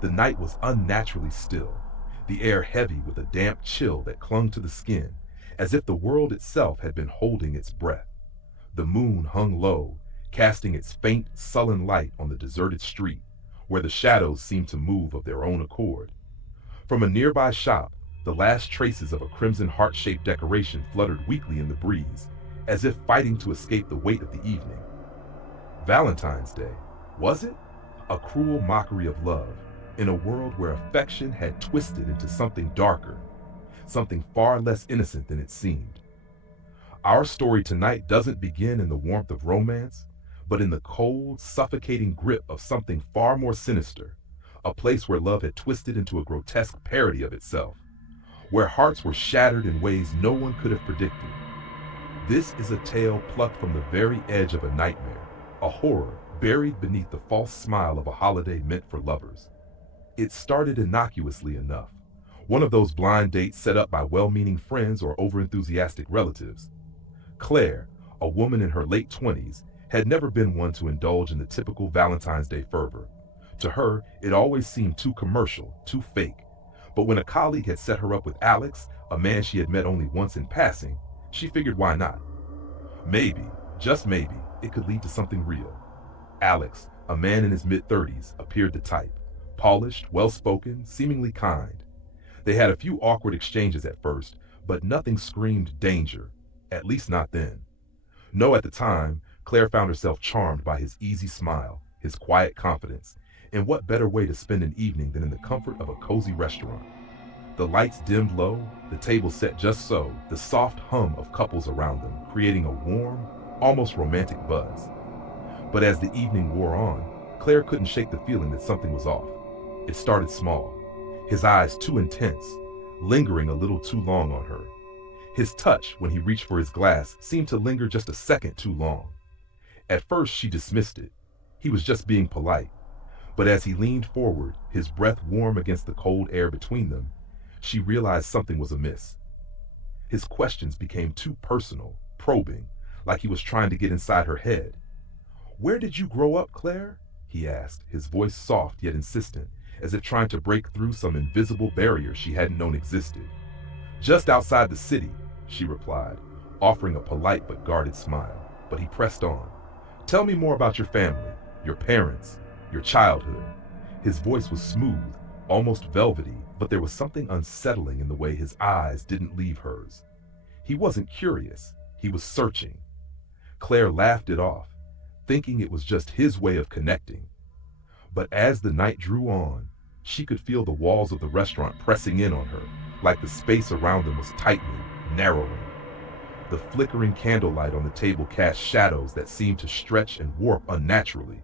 The night was unnaturally still, the air heavy with a damp chill that clung to the skin, as if the world itself had been holding its breath. The moon hung low, casting its faint, sullen light on the deserted street, where the shadows seemed to move of their own accord. From a nearby shop, the last traces of a crimson heart-shaped decoration fluttered weakly in the breeze, as if fighting to escape the weight of the evening. Valentine's Day, was it? A cruel mockery of love, in a world where affection had twisted into something darker, something far less innocent than it seemed. Our story tonight doesn't begin in the warmth of romance, but in the cold, suffocating grip of something far more sinister, a place where love had twisted into a grotesque parody of itself, where hearts were shattered in ways no one could have predicted. This is a tale plucked from the very edge of a nightmare, a horror buried beneath the false smile of a holiday meant for lovers. It started innocuously enough, one of those blind dates set up by well-meaning friends or overenthusiastic relatives. Claire, a woman in her late 20s, had never been one to indulge in the typical Valentine's Day fervor. To her, it always seemed too commercial, too fake. But when a colleague had set her up with Alex, a man she had met only once in passing, she figured why not? Maybe, just maybe, it could lead to something real. Alex, a man in his mid-30s, appeared the type. Polished, well-spoken, seemingly kind. They had a few awkward exchanges at first, but nothing screamed danger, at least not then. No, at the time, Claire found herself charmed by his easy smile, his quiet confidence, and what better way to spend an evening than in the comfort of a cozy restaurant. The lights dimmed low, the table set just so, the soft hum of couples around them, creating a warm, almost romantic buzz. But as the evening wore on, Claire couldn't shake the feeling that something was off. It started small, his eyes too intense, lingering a little too long on her. His touch, when he reached for his glass, seemed to linger just a second too long. At first, she dismissed it. He was just being polite. But as he leaned forward, his breath warm against the cold air between them, she realized something was amiss. His questions became too personal, probing, like he was trying to get inside her head. "Where did you grow up, Claire?" he asked, his voice soft yet insistent, as if trying to break through some invisible barrier she hadn't known existed. "Just outside the city," she replied, offering a polite but guarded smile. But he pressed on. "Tell me more about your family, your parents, your childhood." His voice was smooth, almost velvety, but there was something unsettling in the way his eyes didn't leave hers. He wasn't curious, he was searching. Claire laughed it off, thinking it was just his way of connecting. But as the night drew on, she could feel the walls of the restaurant pressing in on her, like the space around them was tightening, narrowing. The flickering candlelight on the table cast shadows that seemed to stretch and warp unnaturally,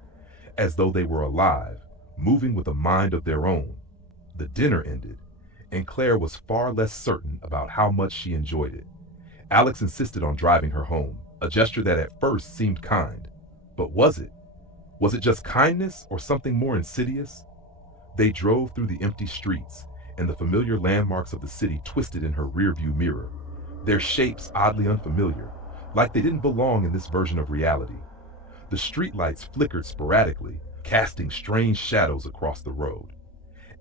as though they were alive, moving with a mind of their own. The dinner ended, and Claire was far less certain about how much she enjoyed it. Alex insisted on driving her home, a gesture that at first seemed kind. But was it? Was it just kindness or something more insidious? They drove through the empty streets, and the familiar landmarks of the city twisted in her rearview mirror, their shapes oddly unfamiliar, like they didn't belong in this version of reality. The streetlights flickered sporadically, casting strange shadows across the road.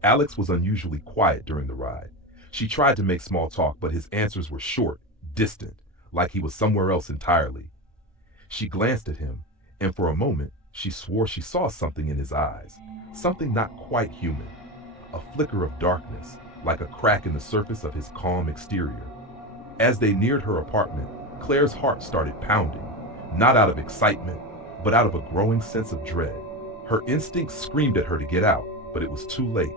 Alex was unusually quiet during the ride. She tried to make small talk, but his answers were short, distant, like he was somewhere else entirely. She glanced at him, and for a moment, she swore she saw something in his eyes, something not quite human, a flicker of darkness, like a crack in the surface of his calm exterior. As they neared her apartment, Claire's heart started pounding, not out of excitement, but out of a growing sense of dread. Her instincts screamed at her to get out, but it was too late.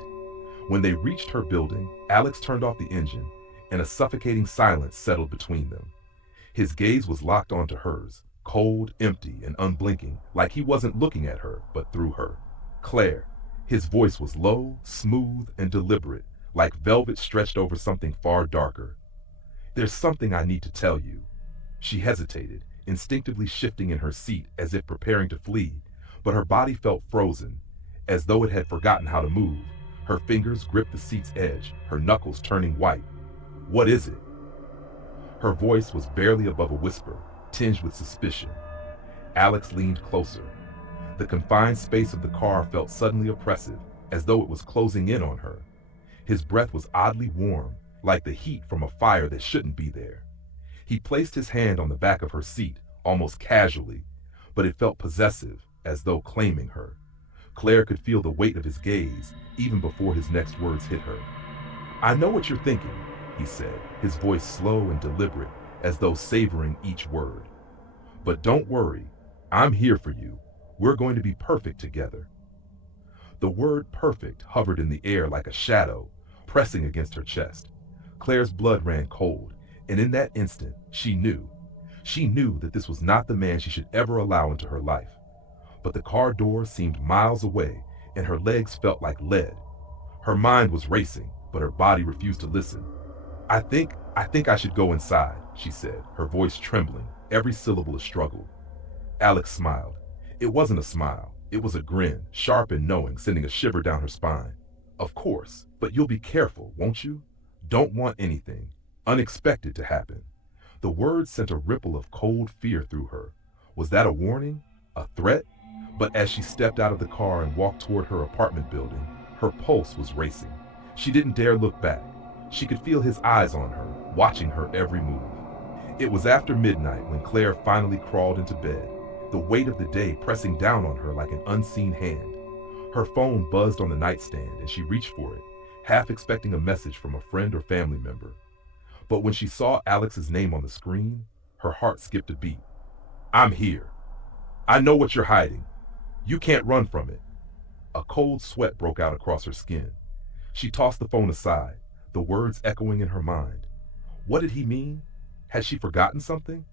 When they reached her building, Alex turned off the engine, and a suffocating silence settled between them. His gaze was locked onto hers, cold, empty, and unblinking, like he wasn't looking at her, but through her. "Claire." His voice was low, smooth, and deliberate, like velvet stretched over something far darker. "There's something I need to tell you." She hesitated, instinctively shifting in her seat as if preparing to flee, but her body felt frozen, as though it had forgotten how to move. Her fingers gripped the seat's edge, her knuckles turning white. "What is it?" Her voice was barely above a whisper, tinged with suspicion. Alex leaned closer. The confined space of the car felt suddenly oppressive, as though it was closing in on her. His breath was oddly warm, like the heat from a fire that shouldn't be there. He placed his hand on the back of her seat, almost casually, but it felt possessive, as though claiming her. Claire could feel the weight of his gaze, even before his next words hit her. "I know what you're thinking," he said, his voice slow and deliberate, as though savoring each word. "But don't worry, I'm here for you. We're going to be perfect together." The word perfect hovered in the air like a shadow, pressing against her chest. Claire's blood ran cold, and in that instant, she knew. She knew that this was not the man she should ever allow into her life. But the car door seemed miles away, and her legs felt like lead. Her mind was racing, but her body refused to listen. I think I should go inside," she said, her voice trembling, every syllable a struggle. Alex smiled. It wasn't a smile. It was a grin, sharp and knowing, sending a shiver down her spine. "Of course, but you'll be careful, won't you? Don't want anything unexpected to happen." The words sent a ripple of cold fear through her. Was that a warning? A threat? But as she stepped out of the car and walked toward her apartment building, her pulse was racing. She didn't dare look back. She could feel his eyes on her, watching her every move. It was after midnight when Claire finally crawled into bed, the weight of the day pressing down on her like an unseen hand. Her phone buzzed on the nightstand and she reached for it, half expecting a message from a friend or family member. But when she saw Alex's name on the screen, her heart skipped a beat. "I'm here. I know what you're hiding. You can't run from it." A cold sweat broke out across her skin. She tossed the phone aside, the words echoing in her mind. What did he mean? Had she forgotten something?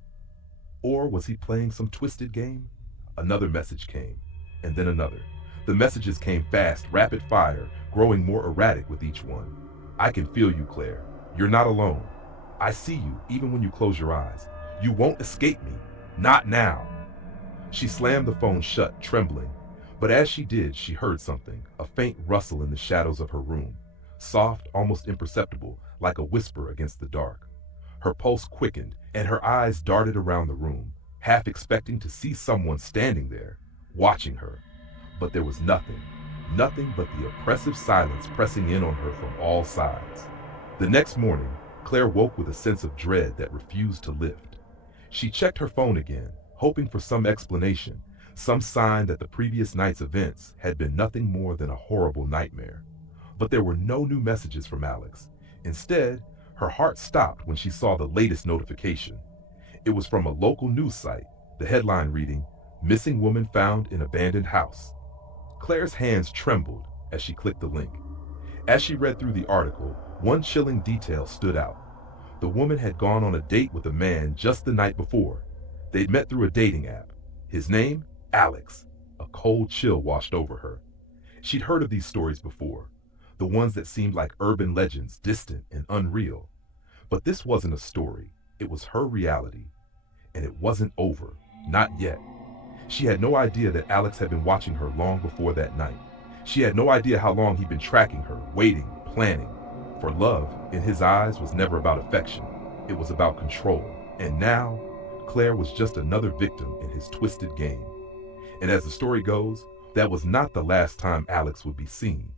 Or was he playing some twisted game? Another message came, and then another. The messages came fast, rapid fire, growing more erratic with each one. "I can feel you, Claire. You're not alone. I see you, even when you close your eyes. You won't escape me. Not now." She slammed the phone shut, trembling. But as she did, she heard something, a faint rustle in the shadows of her room. Soft, almost imperceptible, like a whisper against the dark. Her pulse quickened, and her eyes darted around the room, half expecting to see someone standing there, watching her. But there was nothing. Nothing but the oppressive silence pressing in on her from all sides. The next morning, Claire woke with a sense of dread that refused to lift. She checked her phone again, hoping for some explanation, some sign that the previous night's events had been nothing more than a horrible nightmare. But there were no new messages from Alex. Instead, her heart stopped when she saw the latest notification. It was from a local news site, the headline reading, "Missing Woman Found in Abandoned House." Claire's hands trembled as she clicked the link. As she read through the article, one chilling detail stood out. The woman had gone on a date with a man just the night before. They'd met through a dating app. His name? Alex. A cold chill washed over her. She'd heard of these stories before, the ones that seemed like urban legends, distant and unreal. But this wasn't a story. It was her reality. And it wasn't over. Not yet. She had no idea that Alex had been watching her long before that night. She had no idea how long he'd been tracking her, waiting, planning. For love, in his eyes, was never about affection. It was about control. And now, Claire was just another victim in his twisted game. And as the story goes, that was not the last time Alex would be seen.